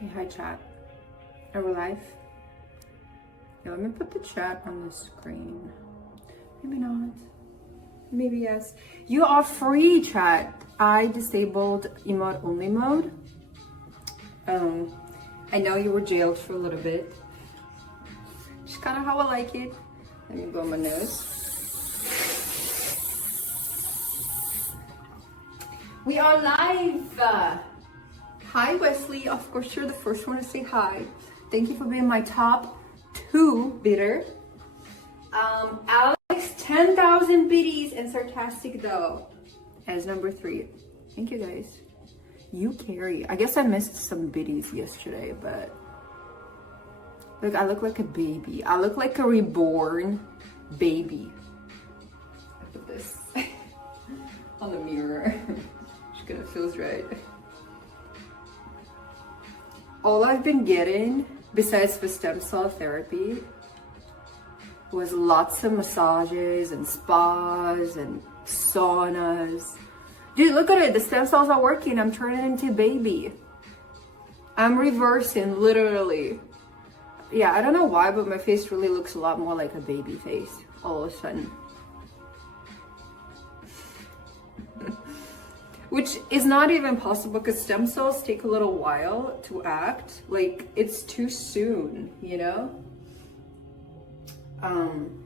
Hey, hi chat. Are we live? Yeah, let me put the chat on the screen. Maybe not. Maybe yes. You are free, chat. I disabled emote only mode. I know you were jailed for a little bit. Just kind of how I like it. Let me blow my nose. We are live. Hi, Wesley. Of course, you're the first one to say hi. Thank you for being my top 2 bidder. Alex, 10,000 biddies and sarcastic though as number 3. Thank you guys. You carry. I guess I missed some biddies yesterday, but look, I look like a baby. I look like a reborn baby. I put this on the mirror. Just gonna feels right. All I've been getting, besides the stem cell therapy, was lots of massages and spas and saunas. Dude, look at it. The stem cells are working. I'm turning into a baby. I'm reversing, literally. Yeah, I don't know why, but my face really looks a lot more like a baby face all of a sudden. Which is not even possible because stem cells take a little while to act. Like, it's too soon, you know?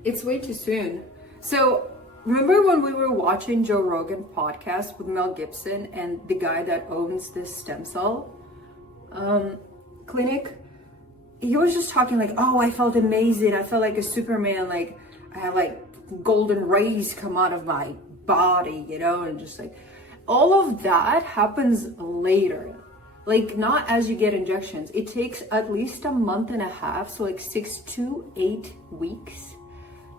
It's way too soon. So, remember when we were watching Joe Rogan podcast with Mel Gibson and the guy that owns this stem cell clinic? He was just talking like, oh, I felt amazing. I felt like a Superman. Like, I had like golden rays come out of my body, you know? And just like, all of that happens later, like not as you get injections. It takes at least a month and a half, so like 6 to 8 weeks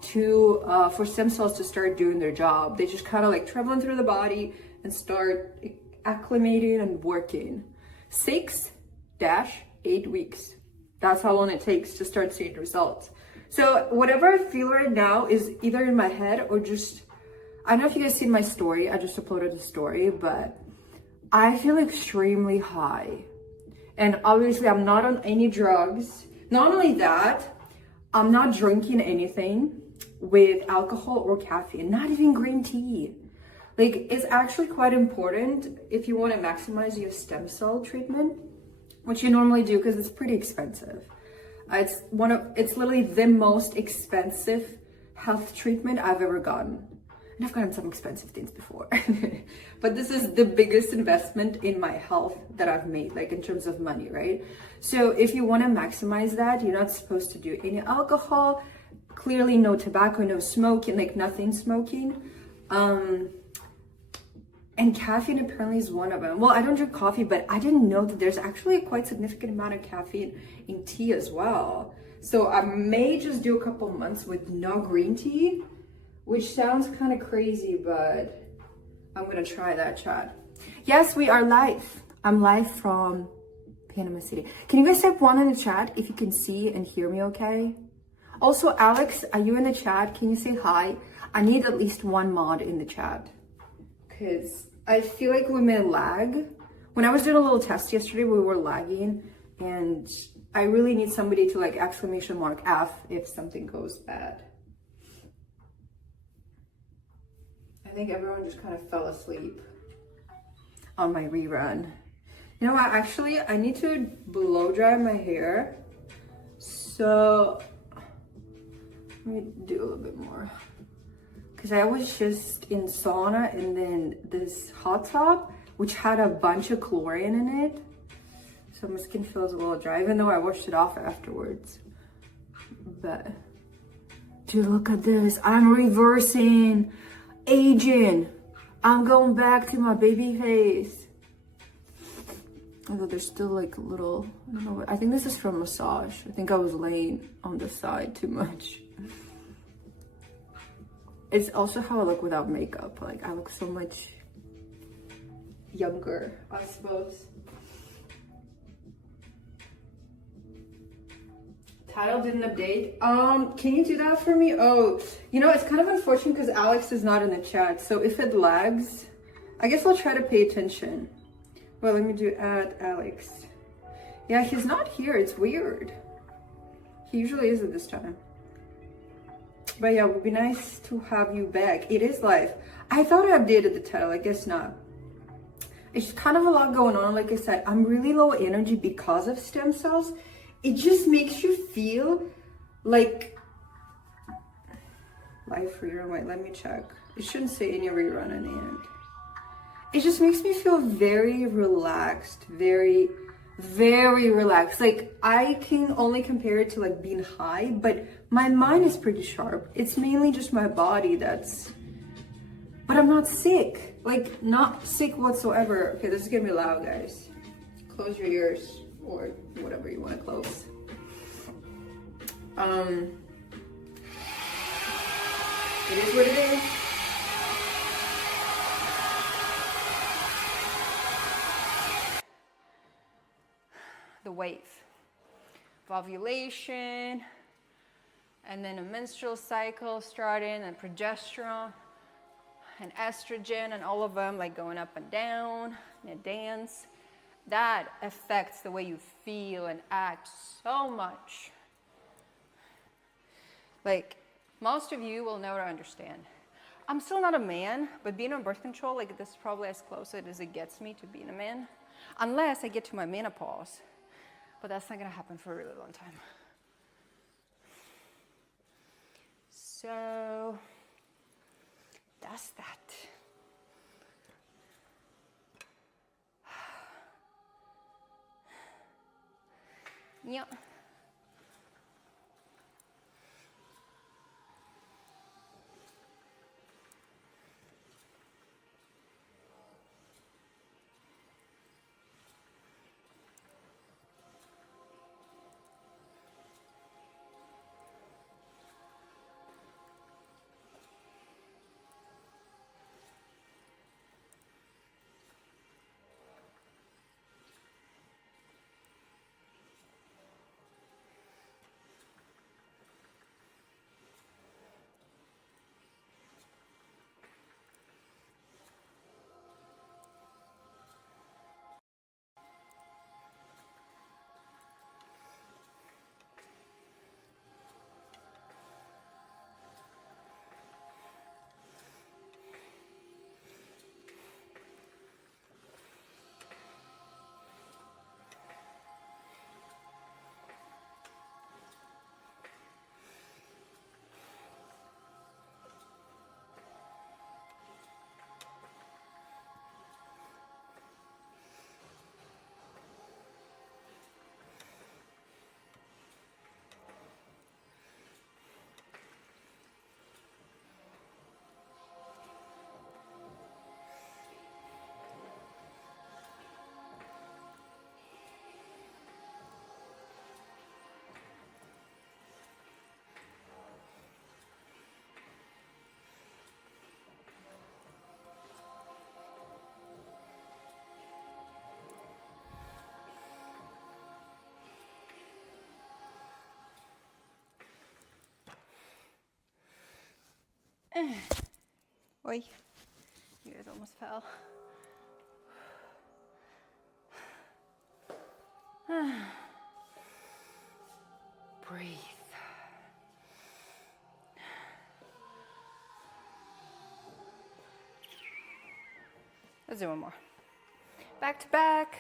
to for stem cells to start doing their job. They just kind of like traveling through the body and start acclimating and working. 6-8 weeks. That's how long it takes to start seeing results. So whatever I feel right now is either in my head or just, I don't know if you guys seen my story. I just uploaded a story, but I feel extremely high. And obviously I'm not on any drugs. Not only that, I'm not drinking anything with alcohol or caffeine, not even green tea. Like, it's actually quite important if you want to maximize your stem cell treatment, which you normally do because it's pretty expensive. It's literally the most expensive health treatment I've ever gotten. And I've gotten some expensive things before, but this is the biggest investment in my health that I've made, like in terms of money, right? So if you want to maximize that, you're not supposed to do any alcohol, clearly no tobacco, no smoking, like nothing smoking. And caffeine apparently is one of them. Well, I don't drink coffee, but I didn't know that there's actually a quite significant amount of caffeine in tea as well. So I may just do a couple months with no green tea, which sounds kind of crazy, but I'm gonna try that, chat. Yes, we are live. I'm live from Panama City. Can you guys type 1 in the chat if you can see and hear me okay? Also, Alex, are you in the chat? Can you say hi? I need at least 1 mod in the chat because I feel like we may lag. When I was doing a little test yesterday, we were lagging, and I really need somebody to like !F if something goes bad. I think everyone just kind of fell asleep on my rerun. You know what? Actually, I need to blow dry my hair. So let me do a little bit more. Because I was just in sauna and then this hot tub, which had a bunch of chlorine in it. So my skin feels a little dry, even though I washed it off afterwards. But dude, look at this. I'm reversing. Aging. I'm going back to my baby face. Although there's still like a little, I don't know what, I think this is from massage. I think I was laying on the side too much. It's also how I look without makeup. Like, I look so much younger, I suppose. Title didn't update. Can you do that for me? Oh, you know, it's kind of unfortunate because Alex is not in the chat. So if it lags, I guess I'll try to pay attention. Well, let me do add Alex. Yeah, he's not here. It's weird. He usually is at this time. But yeah, it would be nice to have you back. It is live. I thought I updated the title. I guess not. It's kind of a lot going on. Like I said, I'm really low energy because of stem cells. It just makes you feel like live rerun. Wait, let me check. It shouldn't say any rerun in the end. It just makes me feel very relaxed, very relaxed. Like I can only compare it to like being high, but my mind is pretty sharp. It's mainly just my body that's, but I'm not sick, like not sick whatsoever. Okay, this is gonna be loud, guys. Close your ears or whatever you want to close. It is what it is. The wave of ovulation, and then a menstrual cycle starting, and progesterone and estrogen, and all of them like going up and down in a dance. That affects the way you feel and act so much. Like most of you will never understand. I'm still not a man, but being on birth control, like this is probably as close as it gets me to being a man, unless I get to my menopause. But that's not gonna happen for a really long time. So that's that. Yeah. Oi, you guys almost fell. Breathe. Let's do one more. Back to back.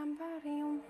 bam, bam,